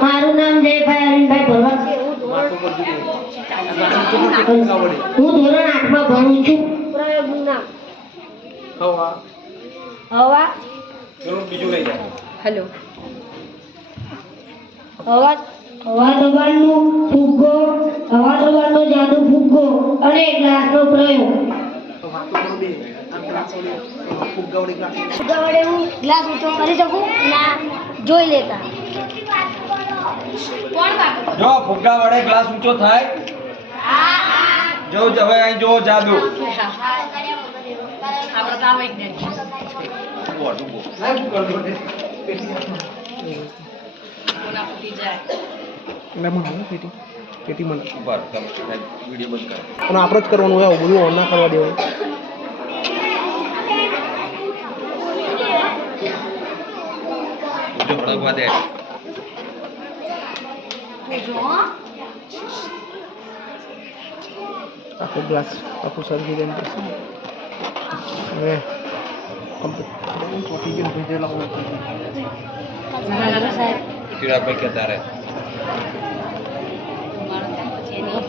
મારું નામ જયભાઈ અરવિંદભાઈ ભરવાડ છે. હું ધોરણ 8 માં ભણું છું. પ્રયોગનું નામ હવા હવા. ચલો બીજું લઈ જાઓ. હેલો. હવા દબાણનો ફુગ્ગો, હવા દબાણનો જાદુ ફુગ્ગો અને ગ્લાસનો પ્રયોગ. તો વાતો કરો બે. આ ગ્લાસ વડે ફુગ્ગા વડે ગ્લાસ ફુગ્ગા વડે હું ગ્લાસ ઊંચો કરી શકું? ના. જોઈ લેતા. જો ફુગ્ગા વડે ગ્લાસ ઊંચો થાય. જો હવે અહીં જો જાદુ. આપણે કામ જ નહીં. પેટી મને ઉપર વિડિયો બંધ કર. અને આપણે જ કરવાનું હોય, આવું બધું ઓન ના કરવા દેવાનું. જો હળગવા દે. આખો ગ્લાસ આખું સરખી દેમ પડશે. હવે કોપી કેમ ભેજેલા હોય ચીડા ભાઈ કે તારે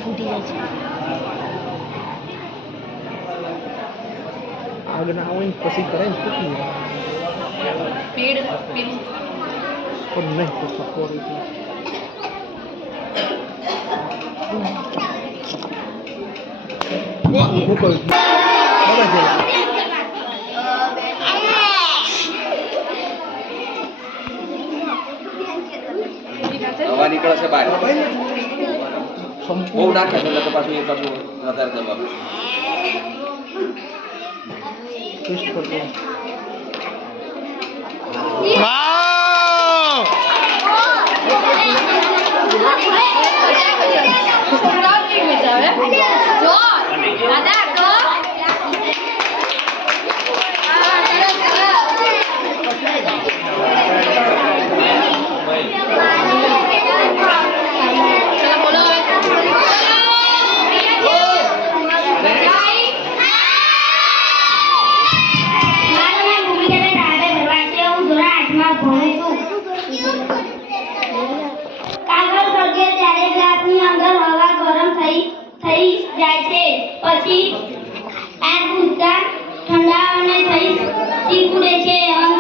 ફૂટી જાય છે. આગ ના હોય ને પછી કરે ને ફૂટી જાય. પણ નહીં તો સપોર હું કહું બરાબર છે. હવા નીકળે છે બહાર. બહુ નાખે છે એટલે તો પાછું એ પાછું વધારે દબાવ. ટેસ્ટ કરતો થઈ જાય છે, પછી આ ઠંડા અને થઈ ઉડે છે અને